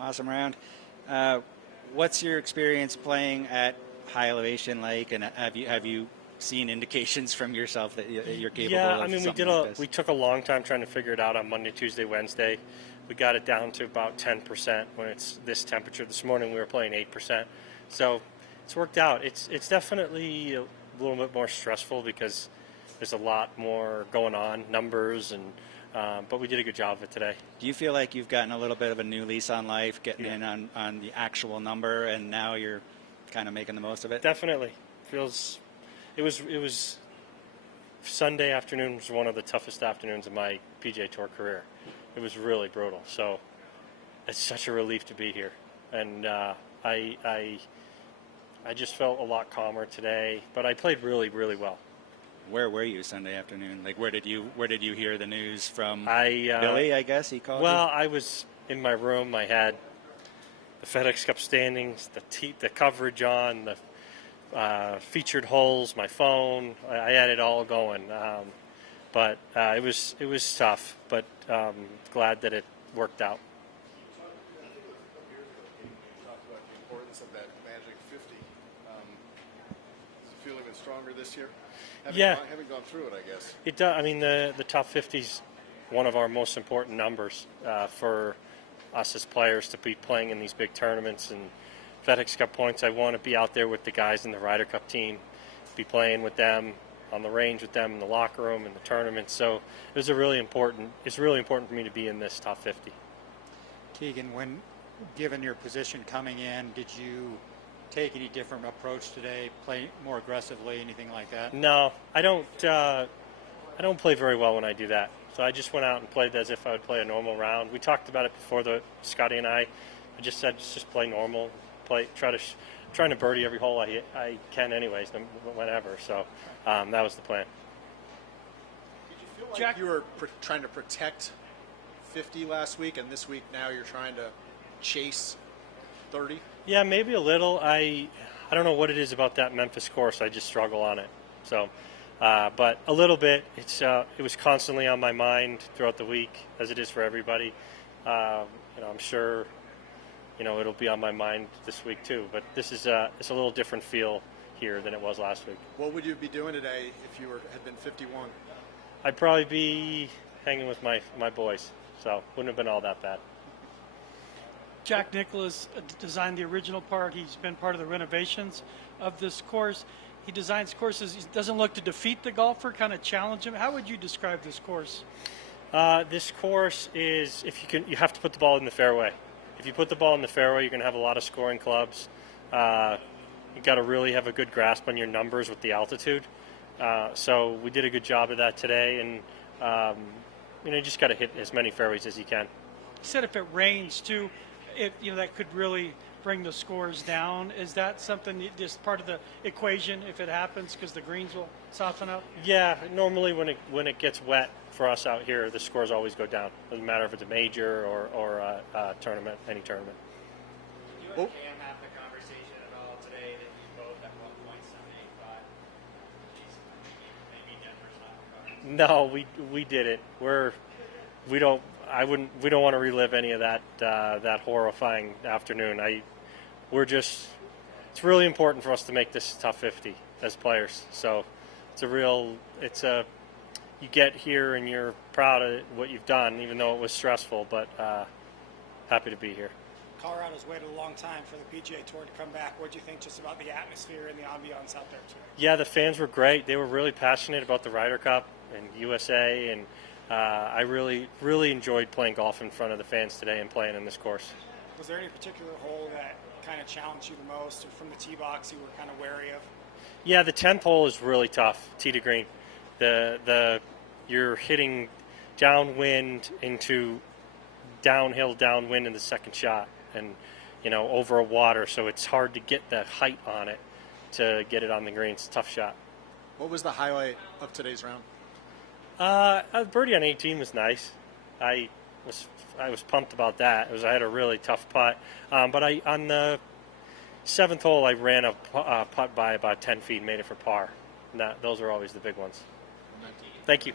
Awesome round. What's your experience playing at high elevation like, and have you seen indications from yourself that you're capable of something like this? We took a long time trying to figure it out on Monday, Tuesday, Wednesday. We got it down to about 10% when it's this temperature. This morning we were playing 8%. So it's worked out. It's definitely a little bit more stressful because there's a lot more going on, numbers, and but we did a good job of it today. Do you feel like you've gotten a little bit of a new lease on life, getting in on the actual number, and now you're kind of making the most of it? Definitely. It was Sunday afternoon was one of the toughest afternoons of my PGA Tour career. It was really brutal. So it's such a relief to be here, and I just felt a lot calmer today. But I played really, really well. Where were you Sunday afternoon? Like, where did you hear the news from? Billy, I guess he called. Well, I was in my room. I had the FedEx Cup standings, the coverage on, the featured holes, my phone. I had it all going. But it was tough. But glad that it worked out. Talk about the importance of that magic 50. Does it feel even stronger this year? Having gone through it, I guess. It does. I mean, the top 50 is one of our most important numbers for us as players to be playing in these big tournaments and FedEx Cup points. I want to be out there with the guys in the Ryder Cup team, be playing with them on the range with them in the locker room in the tournament. So it's really important for me to be in this top 50. Keegan, when given your position coming in, did you take any different approach today? Play more aggressively, anything like that? No, I don't play very well when I do that. So I just went out and played as if I would play a normal round. We talked about it before, Scotty and I just said just play normal, trying to birdie every hole I can anyways, whenever. So that was the plan. Did you feel like you were trying to protect 50 last week, and this week now you're trying to chase 30? Yeah, maybe a little. I don't know what it is about that Memphis course. I just struggle on it. So, but a little bit. It was constantly on my mind throughout the week, as it is for everybody. I'm sure, it'll be on my mind this week too. But this is it's a little different feel here than it was last week. What would you be doing today if you had been 51? I'd probably be hanging with my boys. So wouldn't have been all that bad. Jack Nicklaus designed the original part. He's been part of the renovations of this course. He designs courses. He doesn't look to defeat the golfer, kind of challenge him. How would you describe this course? This course is, you have to put the ball in the fairway. If you put the ball in the fairway, you're going to have a lot of scoring clubs. You've got to really have a good grasp on your numbers with the altitude. So we did a good job of that today, and you just got to hit as many fairways as you can. You said if it rains too, that could really bring the scores down. Is that something just part of the equation if it happens, because the greens will soften up? Yeah, normally when it gets wet for us out here, the scores always go down. Doesn't matter if it's a major or a tournament, any tournament. Did you and Cam have the conversation at all today that you both at 1.785? Maybe Denver's not No, we didn't. We don't want to relive any of that horrifying afternoon. It's really important for us to make this top 50 as players. So you get here and you're proud of what you've done, even though it was stressful, but happy to be here. Colorado's waited a long time for the PGA Tour to come back. What do you think just about the atmosphere and the ambiance out there today? Yeah, the fans were great. They were really passionate about the Ryder Cup and USA, and I really, really enjoyed playing golf in front of the fans today and playing in this course. Was there any particular hole that kind of challenged you the most, or from the tee box you were kind of wary of? Yeah, the 10th hole is really tough, tee to green. You're hitting downwind into downwind in the second shot, and over a water, so it's hard to get the height on it to get it on the green. It's a tough shot. What was the highlight of today's round? A birdie on 18 was nice. I was pumped about that. I had a really tough putt, but on the 7th hole I ran a putt by about 10 feet, made it for par. Those are always the big ones. Thank you.